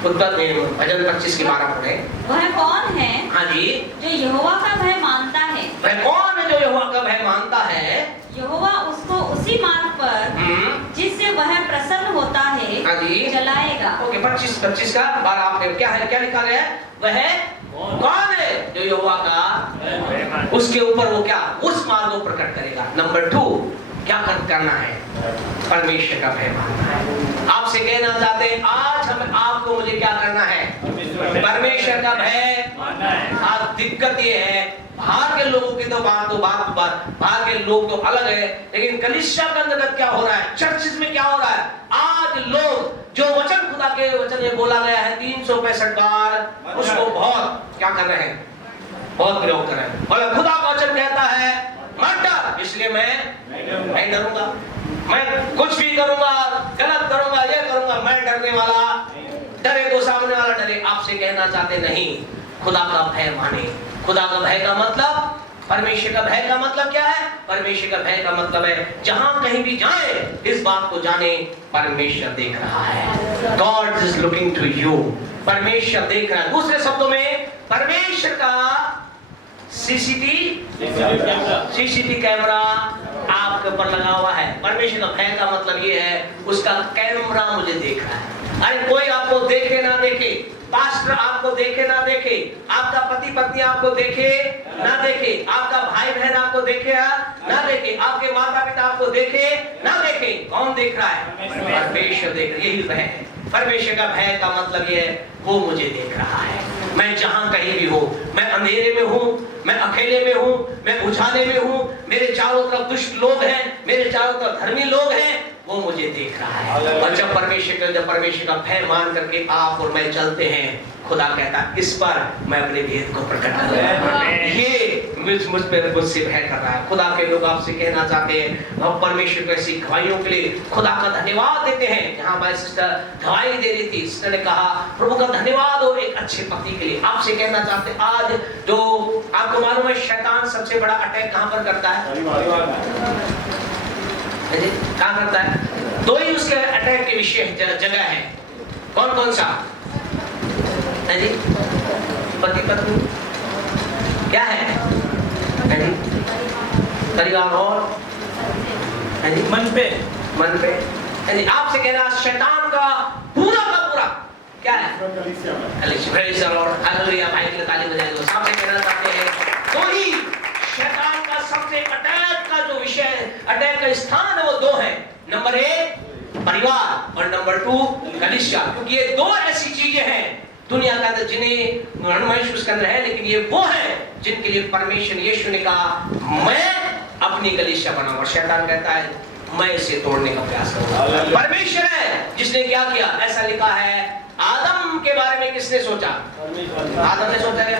भजन 25 की 12 पढ़े। वह कौन है हाँ जी, जो यहोवा का भय मानता है? वह कौन है जो यहोवा का भय मानता है? यहोवा उसको उसी मार्ग पर जिससे वह प्रसन्न होता है हाँ जी चलाएगा। ओके 25 का 12 आपने क्या है, क्या लिखा है? वह कौन है जो यहोवा का, उसके ऊपर वो क्या, उस मार्ग को प्रकट करेगा। नंबर 2 क्या करना है? परमेश्वर का भय मानना है। आपसे कहना चाहते हैं आज हम आपको मुझे क्या करना है? परमेश्वर का भय मानना है। आज दिक्कत ये है बाहर के लोगों की तो बात बाहर के लोग तो अलग है, लेकिन कलीसिया के अंतर्गत क्या हो रहा है, चर्चिस में क्या हो रहा है? आज लोग जो वचन खुदा के वचन में बोला गया है 365 बार, उसको बहुत क्या कर रहे हैं? बहुत प्रयोग कर रहे हैं। और खुदा का वचन कहता है मत डर, इसलिए मैं नहीं डरूंगा, मैं कुछ भी करूंगा, गलत करूंगा, ये करूंगा, मैं डरने वाला, डरे तो सामने वाला डरे। आपसे कहना चाहते नहीं, खुदा का भय माने। खुदा का भय का मतलब, परमेश्वर का भय का मतलब क्या है? परमेश्वर का भय का मतलब है जहां कहीं भी जाए इस बात को जाने परमेश्वर देख रहा है। God is looking to you, परमेश्वर देख रहा है। दूसरे शब्दों में परमेश्वर का सीसीटीवी कैमरा आपके ऊपर लगा हुआ है। परमेश्वर का भय का मतलब ये है उसका कैमरा मुझे देख रहा है। अरे कोई आपको देखे ना देखे, पास्टर आपको देखे ना देखे, आपका पति पत्नी आपको देखे ना देखे, आपका भाई बहन आपको देखे ना देखे, आपके माता पिता आपको देखे ना देखे, कौन देख रहा है? परमेश्वर देख रहा है। यही भय है। परमेश्वर का भय का मतलब ये है वो मुझे देख रहा है। मैं जहां कहीं भी हूं, मैं अंधेरे में हूं, मैं अकेले में हूं, मैं उजाले में हूं, मेरे चारों तरफ दुष्ट लोग हैं, मेरे चारों तरफ धर्मी लोग हैं, वो मुझे देख रहा है। और जब परमेश्वर का भय मान करके आप और मैं चलते हैं, खुदा कहता है इस पर मैं अपने भेद को प्रकट करूंगा। ये मुझ पे मुझसे भय कर रहा है। खुदा के लोग आपसे कहना चाहते हैं हम परमेश्वर को ऐसी गवाहियों के लिए खुदा का धन्यवाद देते हैं। जहां हमारी सिस्टर गवाही दे रही थी, सिस्टर ने कहा प्रभु का धन्यवाद हो एक अच्छे पति के लिए। आपसे कहना चाहते हैं आज जो आपको मालूम है शैतान सबसे बड़ा अटैक कहां पर करता है? कहां करता है? दो ही उसके अटैक के विषय जगह है। कौन कौन सा है जी? पति पत्नी क्या है? परिवार और है जी? मन पे है जी। आपसे कहना शैतान का पूरा क्या है? कलीसिया। और हालेलुया, भाई के लिए ताली बजाएं। तो आपसे कहना चाहते हैं तो ही शैतान का सबसे अटैक का जो विषय, अटैक का स्थान है वो दो है। नंबर 1 परिवार और नंबर 2 कलीसिया। क्योंकि ये दो ऐसी चीजें हैं दुनिया का अंदर जिन्हें मनुष्य उसके अंदर है, लेकिन ये वो है जिनके लिए परमेश्वर यीशु ने कहा मैं अपनी कलीसिया बनाऊंगा। शैतान कहता है मैं इसे तोड़ने का प्रयास करूंगा। परमेश्वर है जिसने क्या किया, ऐसा लिखा है आदम के बारे में किसने सोचा? आदम ने सोचा क्या?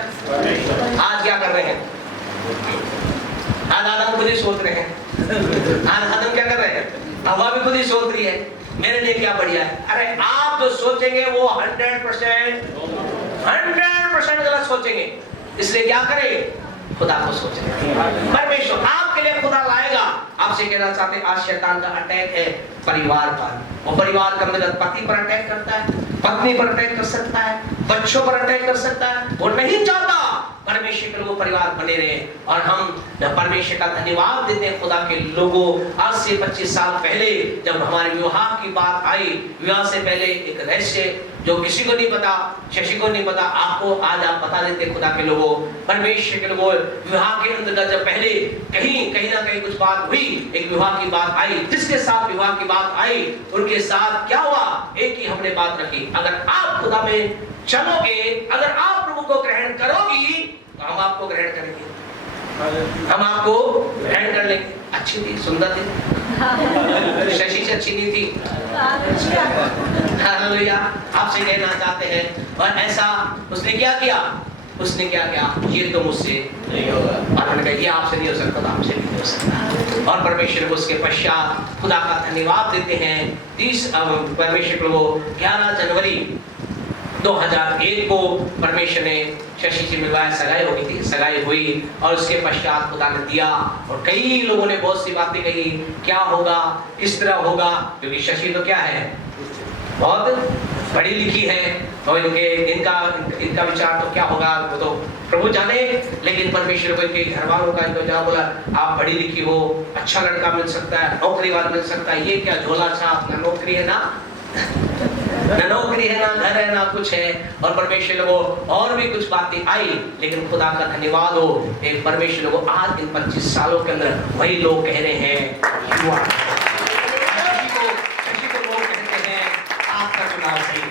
आज क्या कर रहे हैं? आज आदम खुद ही सोच रहे हैं। आज आदम क्या कर रहे हैं? हवा भी खुद ही सोच रही है मेरे लिए क्या बढ़िया है। अरे आप जो सोचेंगे वो 100% गलत सोचेंगे। इसलिए क्या करें? खुदा को सोचेंगे। परमेश्वर आपके लिए खुदा लाएगा। आपसे कहना चाहते हैं आज शैतान का अटैक है परिवार पर, और परिवार के अंदर पति पर अटैक करता है, पत्नी पर अटैक कर सकता है, बच्चों पर अटैक कर सकता है। वो नहीं चाहता परमेश्वर के लोगों परिवार बने रहे। और हम परमेश्वर का धन्यवाद देते हैं खुदा के लोगों। आज से 25 साल पहले जब हमारे विवाह की बात आई, विवाह से पहले एक रहस्य जो किसी को नहीं पता, शशि को नहीं पता, आपको आज आप बता देते खुदा के लोगों। परमेश्वर के लोगों विवाह के अंतर्गत जब पहले कहीं ना कहीं कुछ बात हुई, एक विवाह की बात आई, जिसके साथ विवाह की बात आई उनके साथ क्या हुआ? एक ही हमने बात रखी, अगर आप खुदा में चलोगे, अगर आप प्रभु को ग्रहण करोगी तो हम आपको ग्रहण करेंगे, हम आपको ग्रहण कर लेंगे। अच्छी थी, सुंदर थी, शशि से अच्छी नहीं थी। हालेलुया। आपसे कहना चाहते हैं और ऐसा उसने क्या किया? उसने क्या किया? ये तो मुझसे नहीं होगा। और उन्होंने कहा ये आपसे नहीं हो सकता, तो आपसे भी नहीं हो सकता। और परमेश्वर को उसके पश्चात खुदा का धन्यवाद देते हैं। परमेश्वर को 11 जनवरी 2001 को परमेश्वर ने शशि से मिलवाया, सगाई हो गई थी, सगाई हुई और उसके पश्चात खुदा ने दिया। और कई लोगों ने बहुत सी बातें कही, क्या होगा, किस तरह होगा, क्योंकि शशि तो क्या है, बहुत पढ़ी लिखी है तो इनका विचार तो क्या होगा वो तो प्रभु जाने, लेकिन परमेश्वर को इनके घर वालों का इनको जहाँ बोला आप पढ़ी लिखी हो, अच्छा लड़का मिल सकता है, नौकरी वाला मिल सकता है, ये क्या झोला छाप, ना नौकरी है ना नौकरी है, ना घर है, ना कुछ है। और परमेश्वर को और भी कुछ बातें आई, लेकिन खुदा का धन्यवाद हो, एक परमेश्वर को आज इन 25 सालों के अंदर वही लोग कह रहे हैं लोग कहते हैं आपका चुनाव सही है।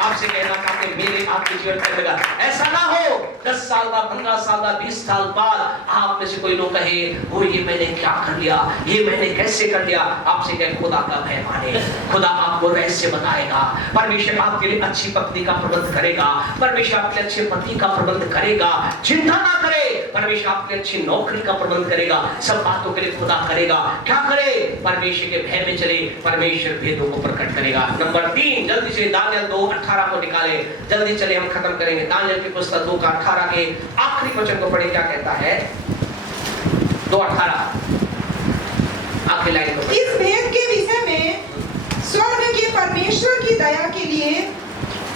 आपसे कहना चाहते मेरे आपके जीवन में लगा ऐसा ना हो 10 साल बाद, 15 साल बाद, 20 साल बाद आप में से कोई लोग कहे वो ये मैंने क्या कर लिया, ये मैंने कैसे कर लिया। आपसे कहे खुदा का भय माने, खुदा आपको रहस्य बताएगा, परमेश्वर आपके लिए अच्छी पत्नी का प्रबंध करेगा, परमेश्वर आपके अच्छे पति का प्रबंध करेगा, चिंता ना करे, परमेश्वर आपके अच्छी नौकरी का प्रबंध करेगा, सब बातों के लिए खुदा करेगा। क्या करे? परमेश्वर के भय में चले, परमेश्वर भेदों को प्रकट करेगा। नंबर 3 जल्दी से दानियल 2:18 को निकाले, जल्दी चले हम खत्म करेंगे। दानियल की पुस्तक 2:18 के आखिरी वचन को पढ़े, क्या कहता है 2:18 आखिरी लाइन को। इस भेद के विषय में स्वर्ग के परमेश्वर की दया के लिए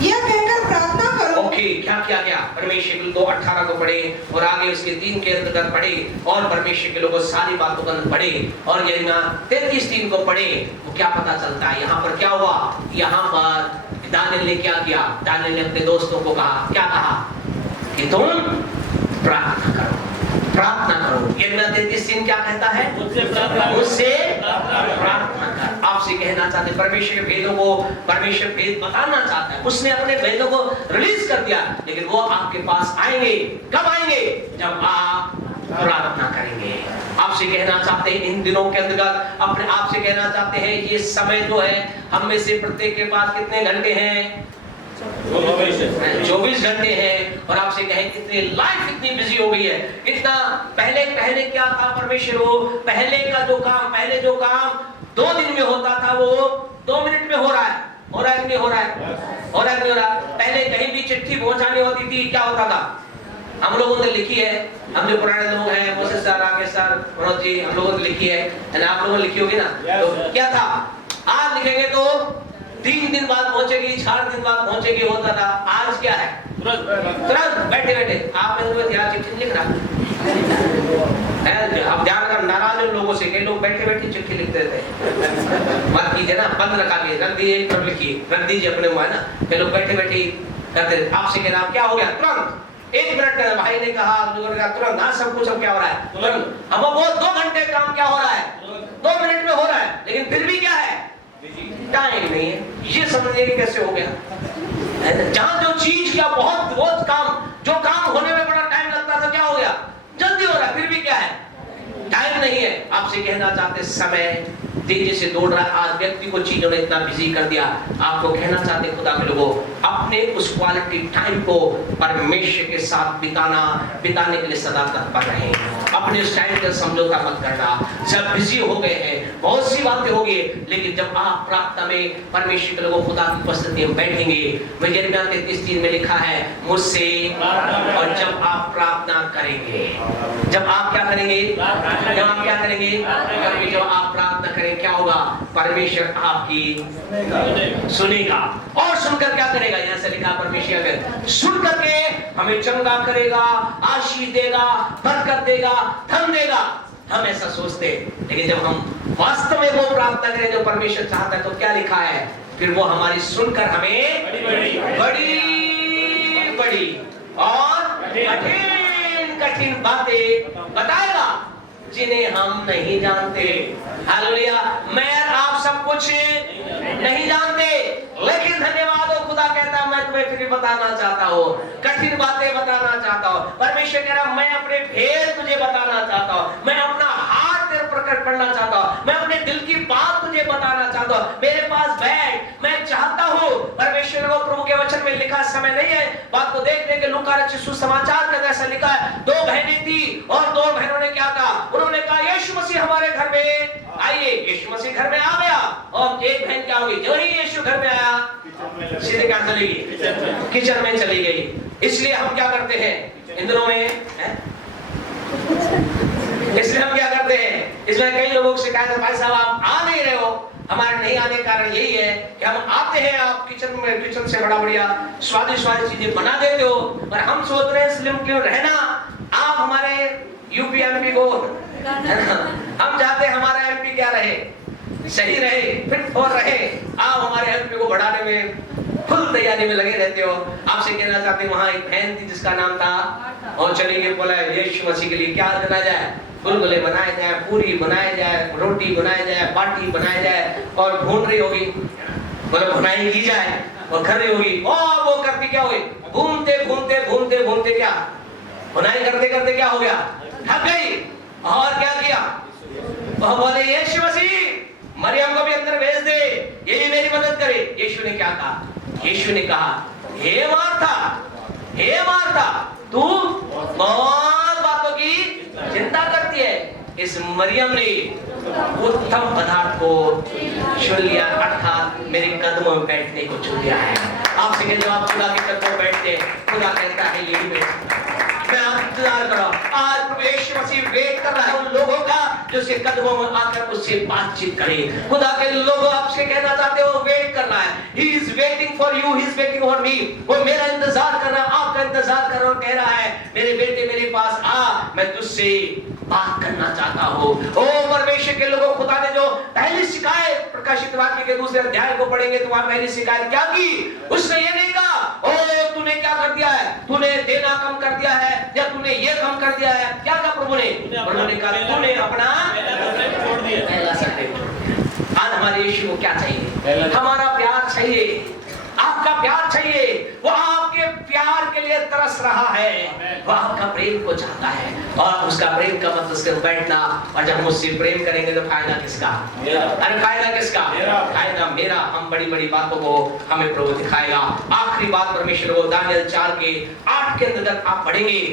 यह कहकर प्रार्थना करो। ओके, क्या किया गया? परमेश्वर के 2:18 को पढ़े और आगे उसके 3 के अंतर्गत पढ़े और परमेश्वर के लोगों सारी बातों का पढ़े और यिर्मयाह 33:3 को पढ़े। वो क्या पता चलता है यहाँ पर क्या हुआ? यहाँ पर दानियल ने क्या किया? दानियल ने अपने दोस्तों को कहा, क्या कहा कि तुम प्रार्थना करो, प्रार्थना करो। यिर्मयाह 33:3 क्या कहता है? मुझसे प्रार्थना कर। आपसे कहना चाहते परमेश्वर के भेदों को, परमेश्वर भेद बताना चाहता है, उसने अपने भेदों को रिलीज कर दिया, लेकिन वो आपके पास आएंगे। कब आएंगे? जब आप प्रार्थना करेंगे। आपसे कहना चाहते हैं इन दिनों के अंतर्गत अपने आपसे कहना चाहते हैं ये समय जो है हम में से प्रत्येक के पास कितने घंटे हैं? 24 घंटे हैं। और आपसे कहें कितनी लाइफ इतनी बिजी हो गई है, इतना पहले क्या था परमेश्वर हो, पहले जो काम 2 दिन में होता था वो 2 मिनट में हो रहा है। हो रहा है नहीं हो रहा है? हो रहा है नहीं हो रहा? पहले कहीं भी चिट्ठी पहुंचानी होती थी, क्या होता था? हम लोगों ने लिखी है, हम जो पुराने लोग हैं, Moses sir, Rakesh sir, Manoj ji, हम लोगों ने लिखी है, आप लोगों ने लिखी होगी ना? तो क्या था? आज लिखेंगे तो 3 दिन बाद पहुंचेगी, 4 दिन बाद पहुंचेगी, होता था। आज क्या है? तुरंत बैठे बैठे आप चिट्ठी लिख रहा। अब ध्यान कर, नाराज उन लोगों से, कई लोग बैठे बैठे चिट्ठी लिख देते हैं। मत कीजिए ना, बंद रखा लिए, रख दीजिए, कब लिखिए, रख दीजिए अपने मुंह, है ना? कई लोग बैठे बैठे करते। आपसे कहना क्या हो गया? तुरंत 1 मिनट में भाई ने कहा, तुरंत हाँ सब कुछ अब क्या हो रहा है? तुरंत। अब वो 2 घंटे काम क्या हो रहा है? 2 मिनट में हो रहा है, लेकिन फिर भी क्या है? टाइम नहीं है। ये समझने के कैसे हो गया? जहां जो चीज का बहुत काम, जो काम होने में बड़ा टाइम लगता था, क्या हो गया? जल्दी हो रहा है, फिर भी क्या है? टाइम नहीं है। आपसे कहना चाहते समय तेजी से दौड़ रहा है, आज व्यक्ति को चीजों ने इतना बिजी कर दिया। आपको कहना चाहते खुदा के लोगों, अपने उस क्वालिटी टाइम को परमेश्वर के साथ बिताने के लिए सदा तत्पर रहें। अपने उस टाइम का समझौता मत करना। सब बिजी हो गए हैं, बहुत सी बातें होगी, लेकिन जब आप प्रार्थना में परमेश्वर के लोगों खुदा की उपस्थिति में बैठेंगे, यिर्मयाह 33:3 में लिखा है मुझसे, और जब आप प्रार्थना करेंगे, जब आप क्या करेंगे? जब आप क्या करेंगे? जब आप प्रार्थना करेंगे क्या होगा? परमेश्वर आपकी सुनेगा, और सुनकर क्या करेगा? यहाँ से लिखा परमेश्वर सुन करके हमें चंगा करेगा, आशीष देगा, बरकत देगा, धन देगा। हम ऐसा सोचते हैं, लेकिन जब हम वास्तव में वो प्रार्थना करें जो परमेश्वर चाहता है, तो क्या लिखा है? फिर वो हमारी सुनकर हमें बड़ी और कठिन बातें बताएगा जिन्हें हम नहीं जानते। हालेलुया। मैं आप सब कुछ नहीं जानते, लेकिन धन्यवाद हो, खुदा कहता है मैं तुम्हें फिर बताना चाहता हूँ, कठिन बातें बताना चाहता हूँ। परमेश्वर कह रहा मैं अपने भेद तुझे बताना चाहता हूँ, मैं अपना हाथ तेरे प्रकट करना चाहता हूँ, मैं अपने दिल की बात तुझे बताना चाहता हूँ। मेरे पास बैठ, मैं चाहता हूँ। परमेश्वर को प्रभु के वचन में लिखा, समय नहीं है बात को देखने के। लूका रचित सुसमाचार का जैसा लिखा है, 2 बहनें थी और 2 बहनों ने क्या कहा? उन्होंने कहा यीशु मसीह हमारे घर में आइए। यीशु मसीह घर में आ गया, और एक बहन क्या होगी? जो ही यीशु घर में आया सीधे क्या चली गई? किचन में चली गई। इसलिए हम क्या करते हैं इन दिनों में? इसलिए हम क्या करते हैं? इसमें कई लोगों से शिकायत है, भाई साहब आप आ नहीं रहे हो, हमारे नहीं आने का कारण यही है कि हम आते हैं, आप किचन से बड़ा बढ़िया स्वादिष्ट चीजें बना देते हो, और हम सोच रहे हैं स्लिम क्यों रहना। आप हमारे यूपी एमपी को, हम चाहते हैं हमारा एमपी क्या रहे, सही रहे, फिट और रहे। आप हमारे एमपी को बढ़ाने में फुल तैयारी में लगे रहते हो। आपसे कहना चाहते हैं, वहां एक बहन थी जिसका नाम था, और चली गई, बोला यीशु मसीह के लिए क्या करना जाए, गुलगुले बनाए जाए, पूरी बनाए जाए, रोटी बनाए जाए, बाटी बनाए जाए, और भून रही होगी, मतलब भुनाई की जाए और कर रही होगी, और वो करती क्या होगी, भूनते भूनते भूनते भूनते क्या भुनाई करते करते क्या हो गया, थक गई, और क्या किया, वह बोले यीशु मसीह मरियम को भी अंदर भेज दे, ये मेरी मदद करे। यीशु ने क्या कहा, यीशु ने कहा, हे मार्था तू बहुत बातों की चिंता करती है, इस मरियम ने उत्तम पदार्थ को चुन लिया, अर्थात मेरे कदमों में बैठने को चुन लिया है। आपसे कहते हो, आप खुदा के कदमों में बैठते, खुदा कहता है यही बैठ, मैं आप इंतजार कर रहा हूं। आज प्रभु यीशु मसीह वेट कर रहा है उन लोगों का जो उसके कदमों में आकर उससे बातचीत करें। खुदा के लोगों आपसे कहना चाहते हो, वेट करना है। He is waiting for you, he is waiting for me। वो मेरा इंतजार कर रहा है, आपका इंतजार कर रहा है, कह रहा है मेरे बेटे मेरे पास आ, मैं तुझसे बात करना चाहता हूँ। ओ परमेश्वर के लोगों, खुदा ने जो पहली शिकायत प्रकाशित वाक्य के 2 अध्याय को पढ़ेंगे तो वहां पहली शिकायत क्या की, उसने ये नहीं कहा ओ तूने क्या कर दिया है, तूने देना कम कर दिया है, या तूने ये कम कर दिया है। क्या कहा प्रभु ने, प्रभु ने कहा तूने अपना पहला सत्य। आज हमारे यीशु को क्या चाहिए, हमारा प्यार चाहिए, आपका प्यार चाहिए। वो आपके प्यार के लिए तरस रहा है, वो आपका प्रेम को चाहता है, और उसका प्रेम का मतलब उसके बैठना। और जब हम उससे प्रेम करेंगे तो फायदा किसका, अरे फायदा किसका, फायदा मेरा। हम बड़ी बड़ी बातों को हमें प्रभु दिखाएगा। आखिरी बात परमेश्वर को दानियल 4 के 8 के अंदर आप पढ़ेंगे